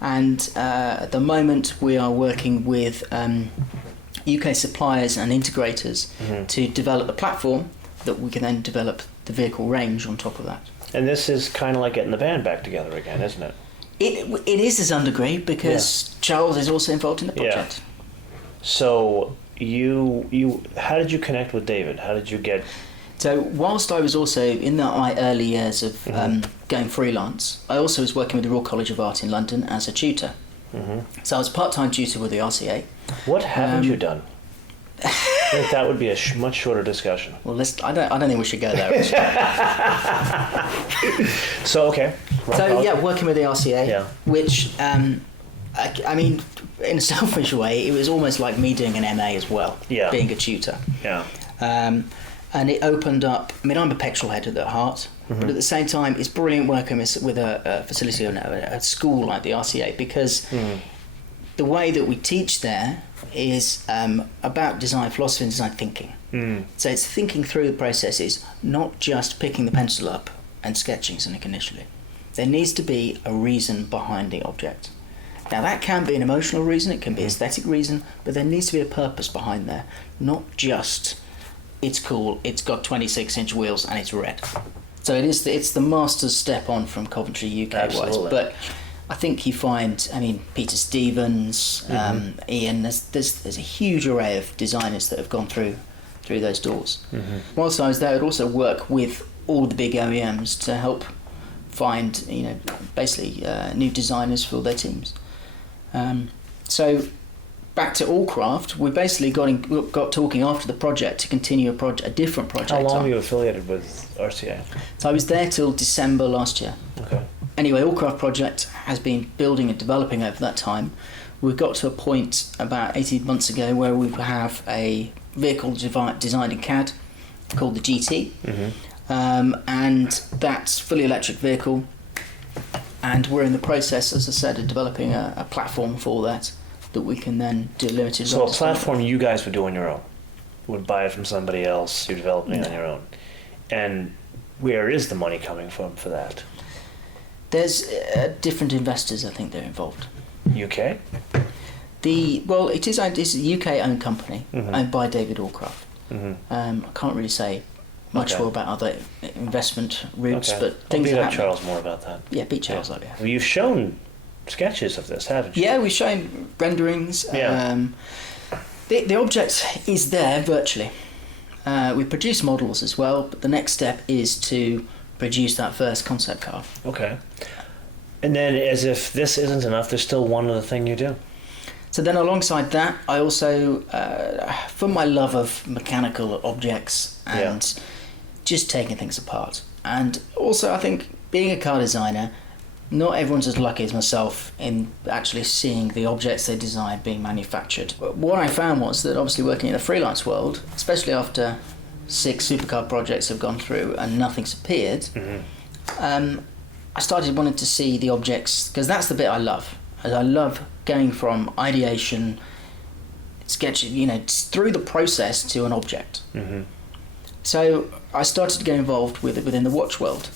And at the moment, we are working with UK suppliers and integrators to develop the platform that we can then develop the vehicle range on top of that. And this is kind of like getting the band back together again, isn't it? It is to some degree, because Charles is also involved in the project. So how did you connect with David? How did you get... So whilst I was also in my early years of going freelance, I also was working with the Royal College of Art in London as a tutor. So I was a part-time tutor with the RCA. What haven't you done? I think that would be a much shorter discussion. Well, I don't think we should go there. So working with the RCA, which I mean, in a selfish way, it was almost like me doing an MA as well, being a tutor. And it opened up. I mean, I'm a petrol head at heart, but at the same time, it's brilliant working with a facility or a school like the RCA, because the way that we teach there is about design philosophy and design thinking. So it's thinking through the processes, not just picking the pencil up and sketching something initially. There needs to be a reason behind the object. Now that can be an emotional reason, it can be an aesthetic reason, but there needs to be a purpose behind there, not just it's cool, it's got 26-inch wheels and it's red. So it's the master's step on from Coventry UK wise. But I think you find, I mean, Peter Stevens, Ian, there's a huge array of designers that have gone through those doors. Whilst I was there, I'd also work with all the big OEMs to help find, basically new designers for their teams. So back to Allcraft, we basically got talking after the project to continue a different project. How long were you affiliated with RCA? So I was there till December last year. Okay. Anyway, Allcraft project has been building and developing over that time. We got to a point about 18 months ago where we have a vehicle designed in CAD called the GT, and that's fully electric vehicle. And we're in the process, as I said, of developing a platform for that we can then do limited. So a platform you guys would do on your own, would buy it from somebody else, you're developing it on your own. And where is the money coming from for that? There's different investors, I think, they're involved. UK? It's a UK-owned company, owned by David Allcraft. I can't really say much more about other investment routes, but things I'll beat up Charles more about that. Yeah, beat Charles up, Well, you've shown sketches of this, haven't you? Yeah, we've shown renderings. The object is there virtually. We produce models as well, but the next step is to produce that first concept car. Okay. And then, as if this isn't enough, there's still one other thing you do. So then alongside that, I also, for my love of mechanical objects and just taking things apart, and also I think being a car designer, not everyone's as lucky as myself in actually seeing the objects they design being manufactured. What I found was that obviously working in the freelance world, especially after 6 supercar projects have gone through and nothing's appeared, I started wanting to see the objects, because that's the bit I love. I love going from ideation, sketching, through the process to an object. So I started to get involved within the watch world.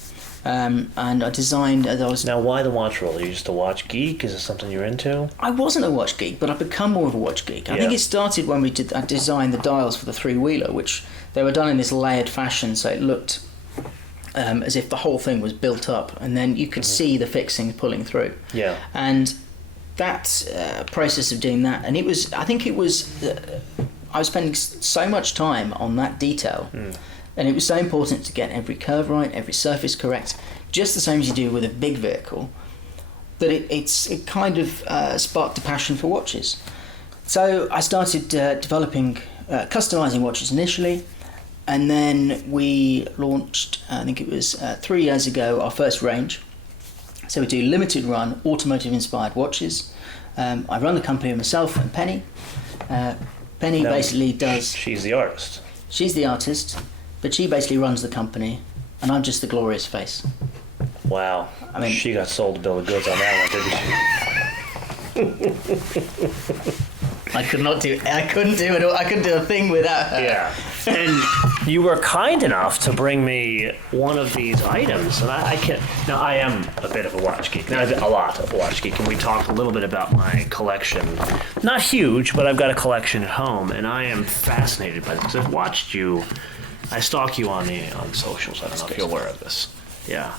And I designed. Now, why the watch world? Are you just a watch geek? Is it something you're into? I wasn't a watch geek, but I've become more of a watch geek. I think it started when I designed the dials for the 3-wheeler, which they were done in this layered fashion, so it looked as if the whole thing was built up, and then you could see the fixings pulling through. Yeah. And that process of doing that, and I was spending so much time on that detail. And it was so important to get every curve right, every surface correct, just the same as you do with a big vehicle, that it kind of sparked a passion for watches. So I started developing, customizing watches initially, and then we launched, I think it was 3 years ago, our first range. So we do limited run, automotive-inspired watches. I run the company myself and Penny. Penny basically does... She's the artist. She's the artist. But she basically runs the company, and I'm just the glorious face. Wow. I mean, she got sold a bill of goods on that one, didn't she? I couldn't do it. I couldn't do a thing without her. Yeah. And you were kind enough to bring me one of these items, and I can. Now I am a bit of a watch geek. Now a lot of a watch geek, and we talked a little bit about my collection. Not huge, but I've got a collection at home, and I am fascinated by this because I've watched you. I stalk you on socials. I don't know if you're aware of this. Yeah.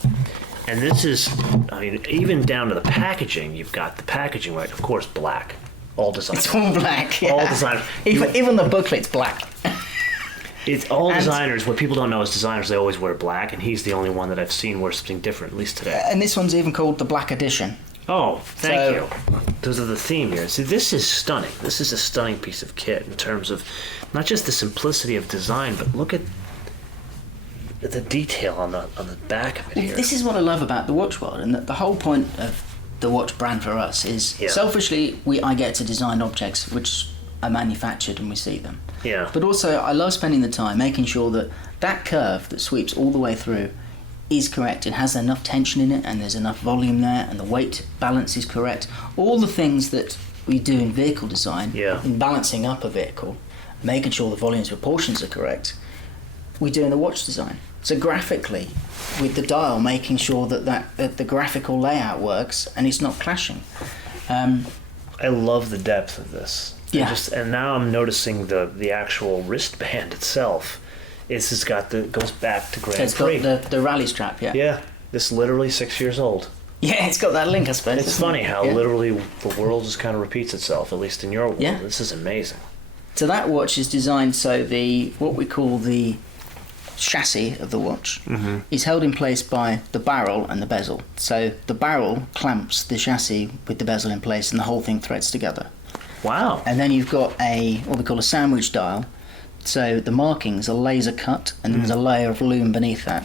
And this is, I mean, even down to the packaging, you've got the packaging right, of course, black. All design. It's all black. Yeah. All design. Even the booklet's black. It's all designers. What people don't know is designers, they always wear black, and he's the only one that I've seen wear something different, at least today. And this one's even called the Black Edition. Oh, thank you. Those are the theme here. See, this is stunning. This is a stunning piece of kit in terms of not just the simplicity of design, but look at the detail on the back of it here. This is what I love about the watch world, and the whole point of the watch brand for us is selfishly I get to design objects which are manufactured and we see them. Yeah. But also I love spending the time making sure that curve that sweeps all the way through is correct. It has enough tension in it and there's enough volume there and the weight balance is correct. All the things that we do in vehicle design, in balancing up a vehicle, making sure the volumes and proportions are correct, we do in the watch design. So graphically, with the dial, making sure that the graphical layout works and it's not clashing. I love the depth of this. Yeah. And now I'm noticing the actual wristband itself. It's goes back to Grand Prix. It's got the rally strap, yeah. Yeah, this literally 6 years old. Yeah, it's got that link, I suppose. It's funny how literally the world just kind of repeats itself, at least in your world. Yeah. This is amazing. So that watch is designed so what we call the chassis of the watch is held in place by the barrel and the bezel. So the barrel clamps the chassis with the bezel in place and the whole thing threads together. Wow. And then you've got what we call a sandwich dial. So the markings are laser cut and there's a layer of loom beneath that.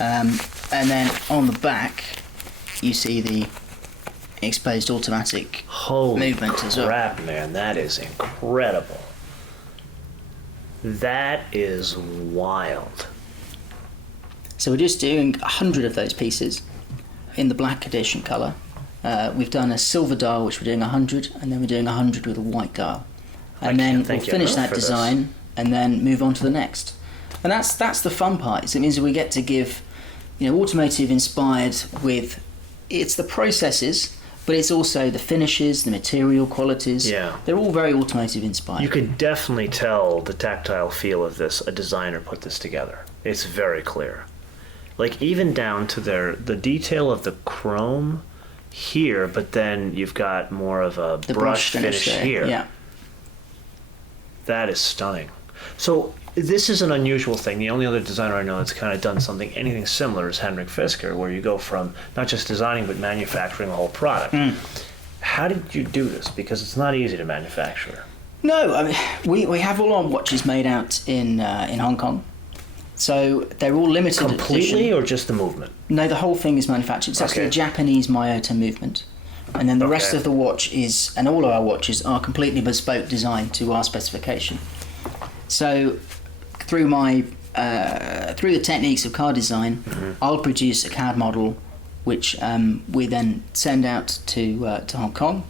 And then on the back you see the exposed automatic movement as well. Holy crap, man, that is incredible. That is wild. So we're just doing 100 of those pieces in the Black Edition colour. We've done a silver dial, which we're doing 100, and then we're doing 100 with a white dial. And then we'll finish that design and then move on to the next. And that's the fun part. It means that we get to give, automotive inspired with, it's the processes, but it's also the finishes, the material qualities. Yeah. They're all very automotive inspired. You can definitely tell the tactile feel of this. A designer put this together. It's very clear. Like even down to the detail of the chrome here, but then you've got more of a brush finish here. Yeah. That is stunning. So this is an unusual thing. The only other designer I know that's kind of done anything similar is Henrik Fisker, where you go from not just designing but manufacturing a whole product. How did you do this? Because it's not easy to manufacture. No, I mean we have all our watches made out in Hong Kong, so they're all limited completely edition. Or just the movement? No, the whole thing is manufactured. It's actually a Japanese Myoto movement, and then the rest of the watch and all of our watches are completely bespoke designed to our specification. So through the techniques of car design, I'll produce a CAD model, which we then send out to Hong Kong,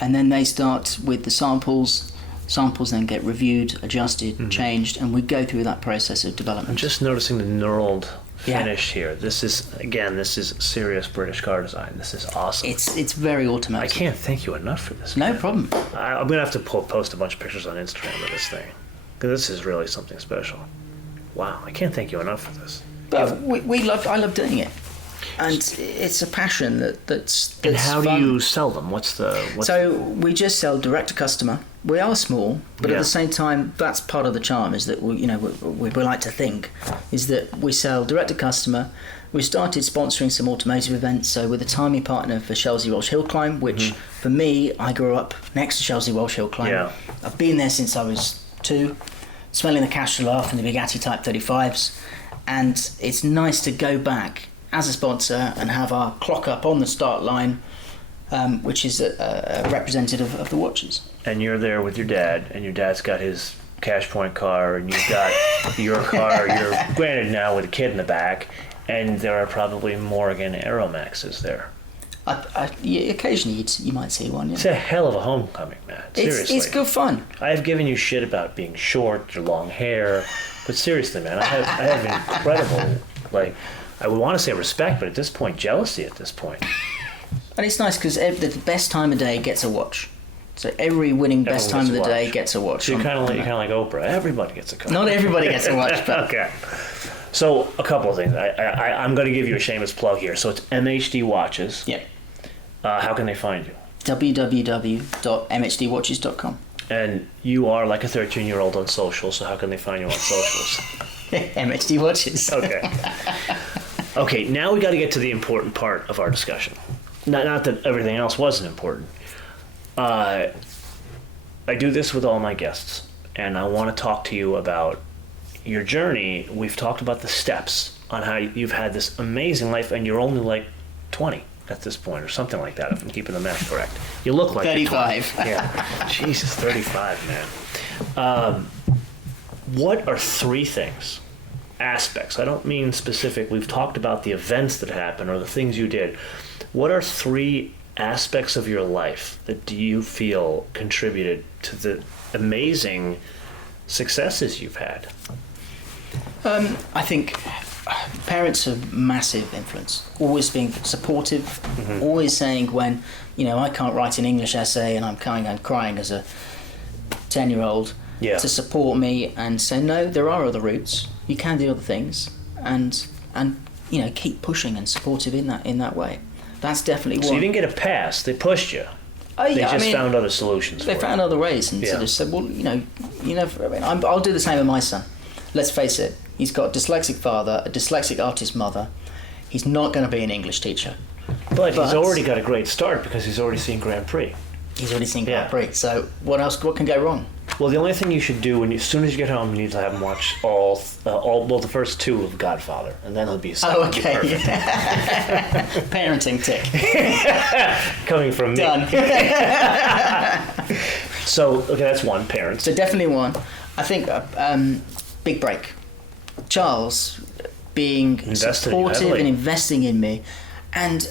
and then they start with the samples. Samples then get reviewed, adjusted, changed, and we go through that process of development. I'm just noticing the knurled finish here. This is serious British car design. This is awesome. It's very automatic. I can't thank you enough for this. No problem. I'm gonna have to post a bunch of pictures on Instagram of this thing, because this is really something special. Wow, I can't thank you enough for this. But I love doing it, and it's a passion that's and how fun. do you sell them? So we just sell direct to customer. We are small, but at the same time, that's part of the charm. Is that we like to think is that we sell direct to customer. We started sponsoring some automotive events. So we're the timing partner for Chelsea Welsh Hill Climb, which for me, I grew up next to Chelsea Welsh Hill Climb. Yeah. I've been there since I was 2, smelling the Castrolaf and the Bugatti Type 35s, and it's nice to go back as a sponsor and have our clock up on the start line, which is a representative of the watches. And you're there with your dad, and your dad's got his Cash Point car, and you've got your car. You're granted now with a kid in the back, and there are probably Morgan AeroMaxes there. Yeah, occasionally you might see one. Yeah. It's a hell of a homecoming, man. Seriously. It's good fun. I've given you shit about being short or long hair, but seriously, man, I have incredible, like, I would want to say respect, but at this point, jealousy at this point. And it's nice because the best time of day gets a watch. So every winning best time of the day gets a watch. So you're kind of like Oprah. Everybody gets a watch. Not everybody gets a watch, but okay. So a couple of things. I'm going to give you a shameless plug here. So it's MHD Watches. Yeah. How can they find you? www.mhdwatches.com. And you are like a 13-year-old on social, so how can they find you on socials? MHD Watches. Okay. Okay, now we got to get to the important part of our discussion. Not that everything else wasn't important. I do this with all my guests, and I want to talk to you about your journey. We've talked about the steps on how you've had this amazing life, and you're only like 20 at this point, or something like that, if I'm keeping the math correct. You look like 35. Yeah. Jesus, 35, man. What are 3 things, aspects? I don't mean specific. We've talked about the events that happened or the things you did. What are 3 aspects of your life that do you feel contributed to the amazing successes you've had? I think parents are massive influence. Always being supportive, always saying when, I can't write an English essay and I'm crying as a 10-year-old, to support me and say, no, there are other routes. You can do other things, and keep pushing and supportive in that way. That's definitely one. So you didn't get a pass. They pushed you. Oh, yeah, they just found other solutions. They found other ways and sort of said, well, I'll do the same with my son. Let's face it, he's got a dyslexic father, a dyslexic artist mother. He's not going to be an English teacher. But he's already got a great start because he's already seen Grand Prix. He's already seen Grand Prix. So what can go wrong? Well, the only thing you should do as soon as you get home, you need to have him watch the first 2 of Godfather, and then he'll be okay. Perfect. Parenting tick. Coming from me. Done. So, okay, that's one, parents. So definitely one. I think big break. Charles being supportive and investing in me, and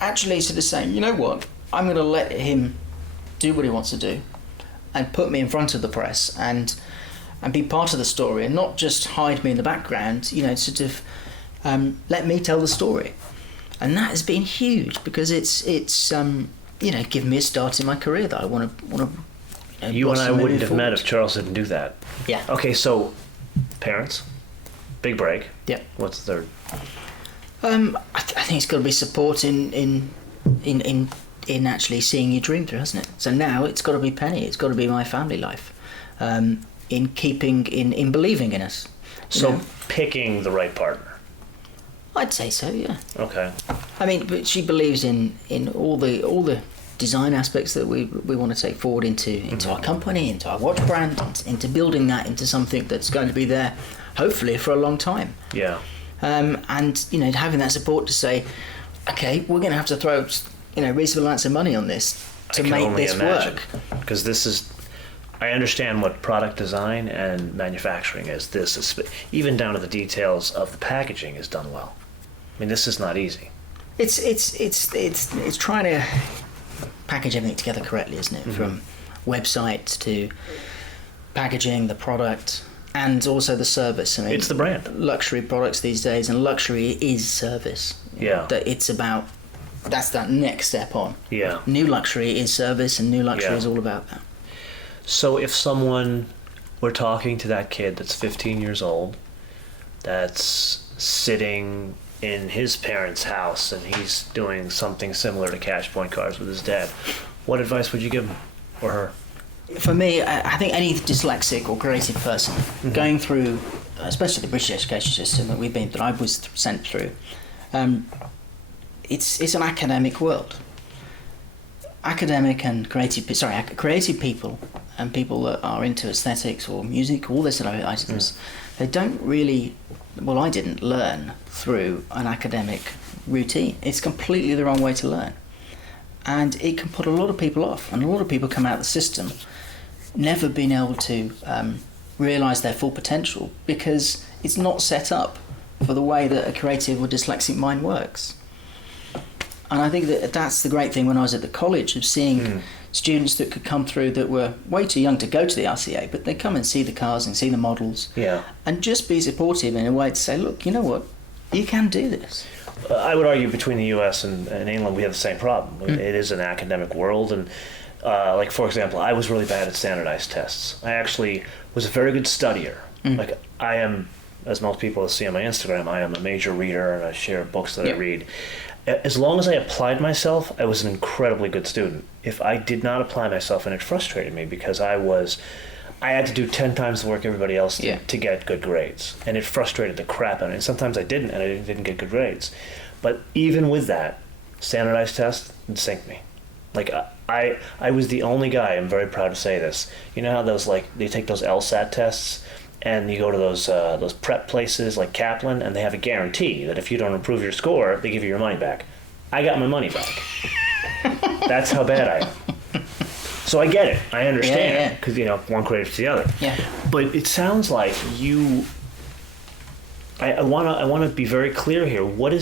actually sort of saying, you know what, I'm going to let him do what he wants to do and put me in front of the press and be part of the story and not just hide me in the background, sort of let me tell the story. And that has been huge because it's given me a start in my career that I want to you and I wouldn't have met if Charles didn't do that. Yeah. Okay, so parents, big break. Yeah. What's the third? I think it's got to be support in actually seeing your dream through, hasn't it? So now it's got to be Penny. It's got to be my family life, in believing in us. So picking the right partner. I'd say so. Yeah. Okay. I mean, but she believes in all the design aspects that we want to take forward into our company, into our watch brand, into building that into something that's going to be there, hopefully for a long time. Yeah. And having that support to say, okay, we're going to have to throw reasonable amounts of money on this to make this work. Because I understand what product design and manufacturing is. This is even down to the details of the packaging is done well. I mean, this is not easy. It's trying to package everything together correctly, isn't it? Mm-hmm. From websites to packaging, the product, and also the service. I mean, it's the brand. Luxury products these days, and luxury is service. Yeah. That it's about. That's that next step on. Yeah. New luxury is service, and new luxury is all about that. So if we're talking to that kid that's 15 years old, that's sitting in his parents' house and he's doing something similar to cash point cards with his dad, what advice would you give him or her? For me, I think any dyslexic or creative person going through, especially the British education system that I was sent through, it's an academic world. Creative people and people that are into aesthetics or music, all this sort of items, they don't really, I didn't learn through an academic routine. It's completely the wrong way to learn. And it can put a lot of people off, and a lot of people come out of the system never being able to realise their full potential because it's not set up for the way that a creative or dyslexic mind works. And I think that's the great thing when I was at the college, of seeing students that could come through that were way too young to go to the RCA, but they come and see the cars and see the models, and just be supportive in a way to say, look, you know what, you can do this. I would argue between the US and England, we have the same problem. It is an academic world, and like, for example, I was really bad at standardized tests. I actually was a very good studier. Like, I am, as most people see on my Instagram, I am a major reader, and I share books that I read. As long as I applied myself, I was an incredibly good student. If I did not apply myself, and it frustrated me because I had to do 10 times the work everybody else did to get good grades. And it frustrated the crap out of me. And sometimes I didn't, and I didn't get good grades. But even with that, standardized tests would sink me. Like, I was the only guy, I'm very proud to say this. You know how those, like, they take those LSAT tests, and you go to those prep places like Kaplan, and they have a guarantee that if you don't improve your score, they give you your money back. I got my money back. That's how bad I am. So I get it. I understand. Because, one creates to the other. Yeah. But it sounds like I want to be very clear here. What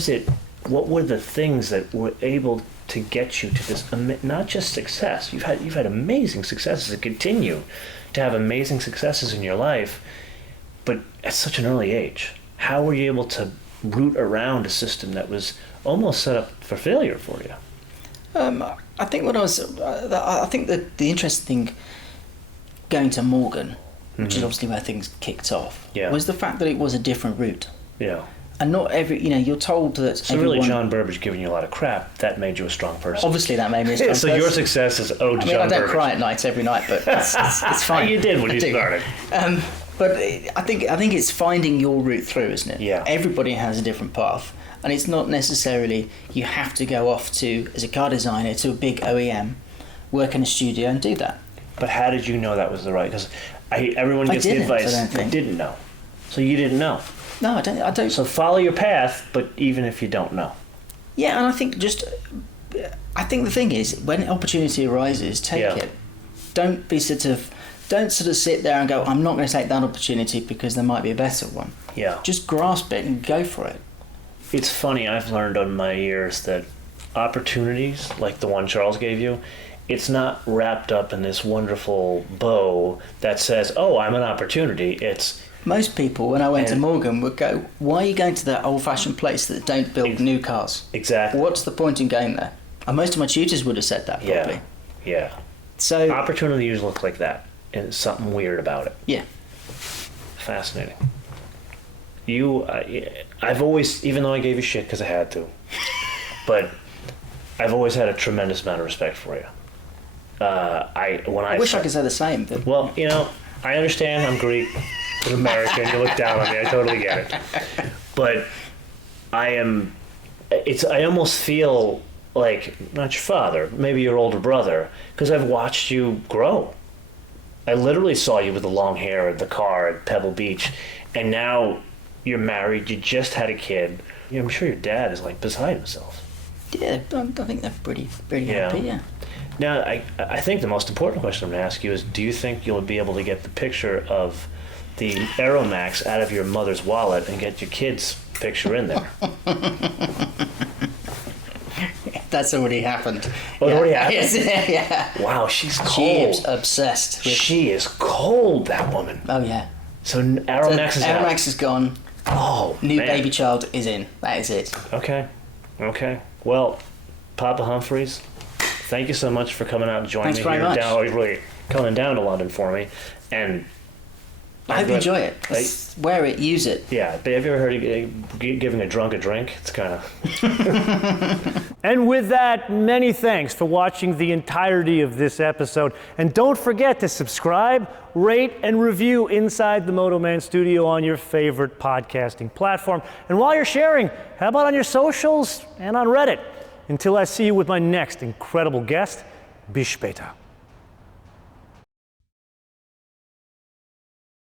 were the things that were able to get you to this, not just success. You've had amazing successes and continue to have amazing successes in your life, but at such an early age. How were you able to root around a system that was almost set up for failure for you? I think that the interesting thing going to Morgan, which is obviously where things kicked off, was the fact that it was a different route. Yeah. And not every, you're told that. So really, John Burbage giving you a lot of crap, that made you a strong person. Obviously, that made me a strong person. So your success is owed to John Burbage. I don't cry at night every night, but it's fine. You did when you started. But I think it's finding your route through, isn't it? Yeah. Everybody has a different path, and it's not necessarily you have to go off to, as a car designer, to a big OEM, work in a studio and do that. But how did you know that was the right? Because everyone gets the advice. I didn't know. So you didn't know. No, I don't. So follow your path, but even if you don't know. Yeah, and I think the thing is, when opportunity arises, take it. Don't sit there and go, I'm not going to take that opportunity because there might be a better one. Yeah. Just grasp it and go for it. It's funny, I've learned over my years that opportunities, like the one Charles gave you, it's not wrapped up in this wonderful bow that says, oh, I'm an opportunity. It's... Most people, when I went to Morgan, would go, why are you going to that old-fashioned place that don't build new cars? Exactly. What's the point in going there? And most of my tutors would have said that, probably. Yeah. So opportunity usually looks like that, and there's something weird about it. Yeah. Fascinating. I've always, even though I gave you shit because I had to, but I've always had a tremendous amount of respect for you. I wish I could say the same. But... Well, I understand. I'm Greek, I'm American. You look down on me. I totally get it. But I almost feel like, not your father, maybe your older brother, because I've watched you grow. I literally saw you with the long hair at the car at Pebble Beach, and now you're married. You just had a kid. I'm sure your dad is like beside himself. Yeah, I think they're pretty happy. Yeah. Now, I think the most important question I'm going to ask you is, do you think you'll be able to get the picture of the AeroMax out of your mother's wallet and get your kid's picture in there? That's already happened. Oh, it already happened? Yes, yeah. Wow, she's cold. She is obsessed. She is cold, that woman. Oh, yeah. So AeroMax is out. AeroMax is gone. Oh, New baby child is in. That is it. Okay. Well, Papa Humphries, thank you so much for coming out and joining me here. Thanks very much. Really coming down to London for me. And I hope you enjoy it. Wear it, use it. Yeah, but have you ever heard of giving a drunk a drink? It's kind of... And with that, many thanks for watching the entirety of this episode. And don't forget to subscribe, rate, and review Inside the MotoMan Studio on your favorite podcasting platform. And while you're sharing, how about on your socials and on Reddit? Until I see you with my next incredible guest, bis später.